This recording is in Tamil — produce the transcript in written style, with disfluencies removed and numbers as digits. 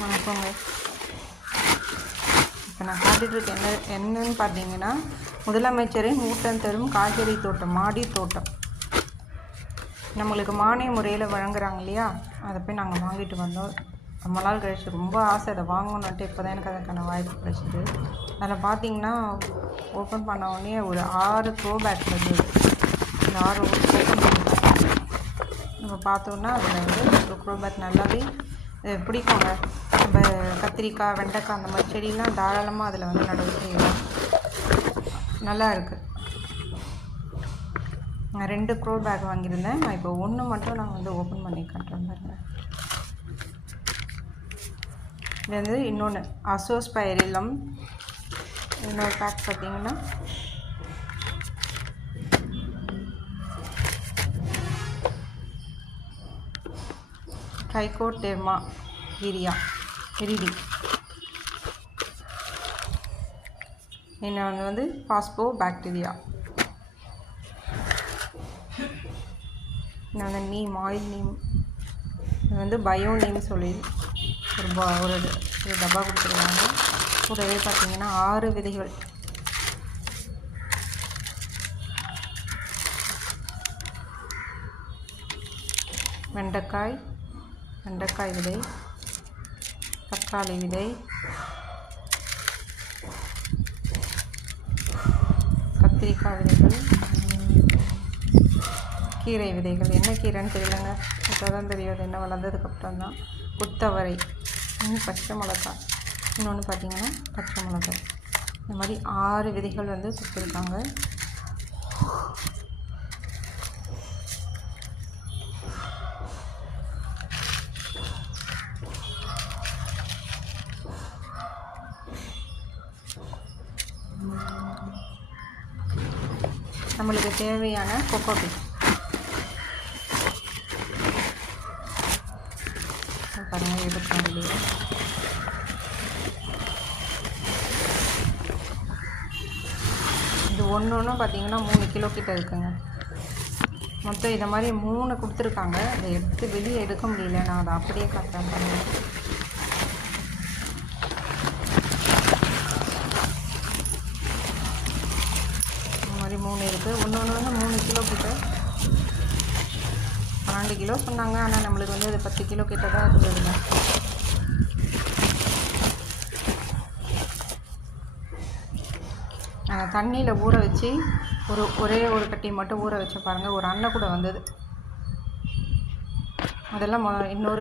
வணக்கங்க. இப்போ நான் காட்டிகிட்ருக்கேன் என்னன்னு பார்த்தீங்கன்னா, முதலமைச்சரின் ஊட்டம் தரும் காய்கறி தோட்டம், மாடி தோட்டம். நம்மளுக்கு மானிய முறையில் வழங்குறாங்க இல்லையா, அதை போய் நாங்கள் வாங்கிட்டு வந்தோம். ரொம்ப நாள் கழிச்சு ரொம்ப ஆசை அதை வாங்கணுன்ட்டு. இப்போ தான் எனக்கு அதுக்கான வாய்ப்பு கிடைச்சிது. அதில் பார்த்தீங்கன்னா, ஓப்பன் பண்ண உடனே ஒரு 6 க்ரோ பேக் இருந்தது. இந்த 6 ஓப்பன் பண்ணி நம்ம பார்த்தோன்னா அதில் வந்து ஒரு க்ரோ பேக் நல்லாவே பிடிக்குங்க. நம்ம கத்திரிக்காய், வெண்டைக்காய் அந்த மாதிரி செடிலாம் தாராளமாக அதில் வந்து நடவு செய்யலாம். நல்லா இருக்குது. நான் 2 க்ரோ பேக் வாங்கியிருந்தேன். நான் இப்போ 1 மட்டும் நான் வந்து ஓப்பன் பண்ணி காட்டுறேன் பாருங்க. இது வந்து இன்னொன்று அசோஸ்பைரிலம். இன்னொரு பேக் பார்த்தீங்கன்னா ட்ரைகோடெர்மா விரிடி. இன்னொன்று வந்து பாஸ்போ பாக்டீரியா. இன்னொன்று நீம், ஆயில் நீம். இது வந்து பயோ நீம் சொல்லி ஒரு டப்பா கொடுத்துருக்காங்க. கூடவே பார்த்தீங்கன்னா 6 விதைகள். வெண்டைக்காய் விதை, தக்காளி விதை, கத்திரிக்காய் விதைகள், கீரை விதைகள். என்ன கீரைன்னு தெரியலங்க, இப்போ தான் தெரியாது, என்ன வளர்ந்ததுக்கப்புறம் தான். குத்தவரை, பச்சை மிளகாய், இன்னொன்று பார்த்திங்கன்னா பச்சை மிளகாய். இந்த மாதிரி 6 விதைகள் வந்து கொடுத்துருக்காங்க. நம்மளுக்கு தேவையான கொக்கோபீட் பாருங்கள், எடுக்க இது ஒன்று பார்த்தீங்கன்னா 3 கிலோ கிட்ட இருக்குங்க. மொத்தம் இதை மாதிரி 3 கொடுத்துருக்காங்க. அதை வெளியே எடுக்க முடியல, நான் அதை அப்படியே காட்டுறேன் பாருங்கள். இந்த மாதிரி 3 இருக்குது. ஒன்று வந்து 3 கிலோ கிட்ட, 12 கிலோ சொன்னாங்க. ஆனால் நம்மளுக்கு வந்து அது 10 கிலோ கிட்ட தான் இருந்ததுங்க. தண்ணியில் ஊற வச்சு ஒரே ஒரு கட்டி மட்டும் ஊற வச்சு பாருங்கள், ஒரு அன்னை கூட வந்தது. அதெல்லாம் இன்னொரு